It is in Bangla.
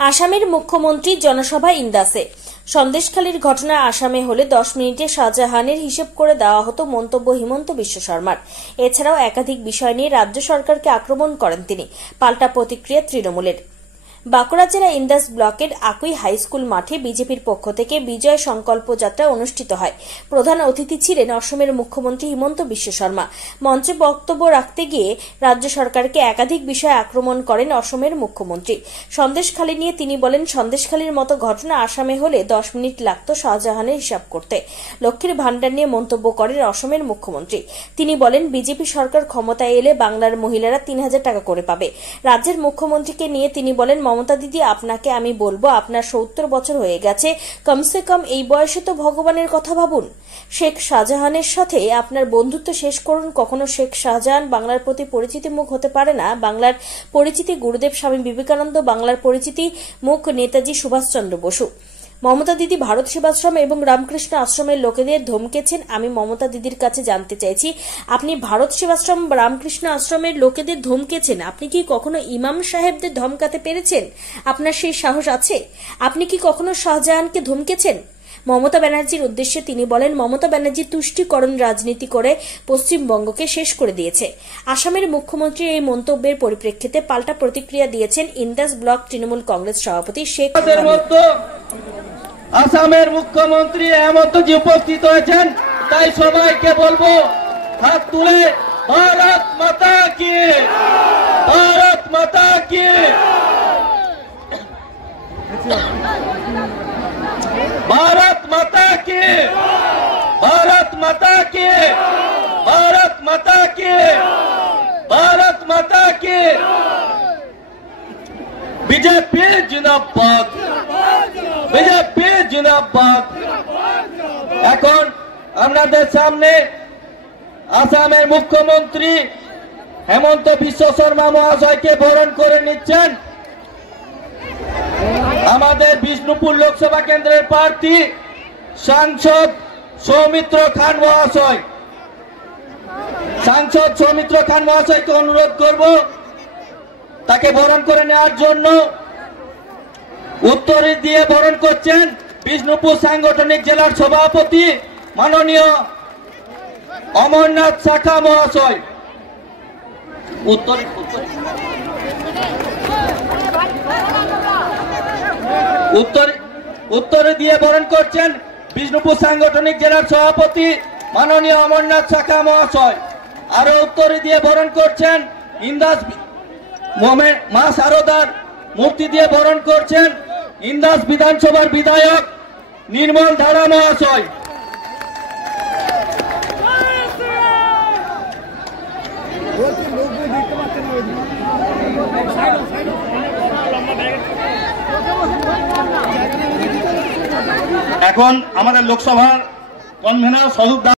আসামের মুখ্যমন্ত্রী জনসভা ইন্দাসে। সন্দেশখালীর ঘটনা আসামে হলে 10 মিনিটে শাহজাহানের হিসেব করে দেওয়া হতো মন্তব্য হিমন্ত বিশ্ব শর্মার। এছাড়াও একাধিক বিষয় নিয়ে রাজ্য সরকারকে আক্রমণ করেন তিনি। পাল্টা প্রতিক্রিয়া তৃণমূলের। বাঁকুড়া জেলা ইন্দাস ব্লকের আকুই হাই স্কুল মাঠে বিজেপির পক্ষ থেকে বিজয় সংকল্প যাত্রা অনুষ্ঠিত হয়। প্রধান অতিথি ছিলেন অসমের মুখ্যমন্ত্রী হিমন্ত বিশ্ব শর্মা। মঞ্চে বক্তব্য রাখতে গিয়ে রাজ্য সরকারকে একাধিক বিষয়ে আক্রমণ করেন অসমের মুখ্যমন্ত্রী। সন্দেশখালী নিয়ে তিনি বলেন, সন্দেশখালীর মতো ঘটনা আসামে হলে 10 মিনিট লাগত শাহজাহানের হিসাব করতে। লক্ষ্মীর ভাণ্ডার নিয়ে মন্তব্য করেন অসমের মুখ্যমন্ত্রী। তিনি বলেন, বিজেপি সরকার ক্ষমতায় এলে বাংলার মহিলারা 3000 টাকা করে পাবে। রাজ্যের মুখ্যমন্ত্রীকে নিয়ে তিনি বলেন, মমতা দিদি, আপনাকে আমি বলবো, আপনার 70 বছর হয়ে গেছে, কমসে কম এই বয়সে তো ভগবানের কথা ভাবুন। শেখ শাহজাহানের সাথে আপনার বন্ধুত্ব শেষ করুন। কখনো শেখ শাহজাহান বাংলার প্রতি পরিচিতি মুখ হতে পারে না। বাংলার পরিচিতি গুরুদেব স্বামী বিবেকানন্দ, বাংলার পরিচিতি মুখ নেতাজি সুভাষচন্দ্র বসু। মমতা দিদি ভারত সেবাশ্রম এবং রামকৃষ্ণ আশ্রমের লোকেদের ধমকেছেন। আমি মমতা দিদির কাছে জানতে চাইছি, আপনি ভারত সেবাশ্রম রামকৃষ্ণ আশ্রমের লোকেদের ধমকেছেন, আপনি কি কখনো ইমাম সাহেবদের ধমকাতে পেরেছেন? আপনার সেই সাহস আছে? আপনি কি কখনো শাহজাহানকে ধমকেছেন? মমতা ব্যানার্জির উদ্দেশ্যে তিনি বলেন, মমতা ব্যানার্জি তুষ্টিকরণ রাজনীতি করে পশ্চিমবঙ্গকে শেষ করে দিয়েছে। আসামের মুখ্যমন্ত্রীর এই মন্তব্যের পরিপ্রেক্ষিতে পাল্টা প্রতিক্রিয়া দিয়েছেন ইন্দাস ব্লক তৃণমূল কংগ্রেস সভাপতি শেখ। আসামের মুখ্যমন্ত্রী হেমন্তজি উপস্থিত হয়েছেন, তাই সবাইকে বলবো হাত তুলে ভারত মাতা কি, ভারত মাতা কি, ভারত মাতা কি, ভারত মাতা কি, ভারত মাতা কি, ভারত মাতা কি। বিজেপি জিন্দাবাদ, বিজেপি জিন্দাবাদ। এখন আপনাদের সামনে আসামের মুখ্যমন্ত্রী হেমন্ত বিশ্ব শর্মা মহাশয়কে বরণ করে নিচ্ছেন আমাদের বিষ্ণুপুর লোকসভা কেন্দ্রের প্রার্থী সাংসদ সৌমিত্র খান মহাশয়। সাংসদ সৌমিত্র খান মহাশয়কে অনুরোধ করব তাকে বরণ করে নেওয়ার জন্য। উত্তরে দিয়ে বরণ করছেন বিষ্ণুপুর সাংগঠনিক জেলার সভাপতি মাননীয় অমরনাথ শাখা মহাশয়। উত্তরে দিয়ে বরণ করছেন বিষ্ণুপুর সাংগঠনিক জেলার সভাপতি মাননীয় অমরনাথ শাখা মহাশয়। আরো উত্তরে দিয়ে বরণ করছেন ইন্দাস মা শারদার মূর্তি দিয়ে বরণ করছেন ইন্দাস বিধানসভার বিধায়ক নির্মল ধারা মহাশয়। এখন আমাদের লোকসভার কনভেনর স্বরূপ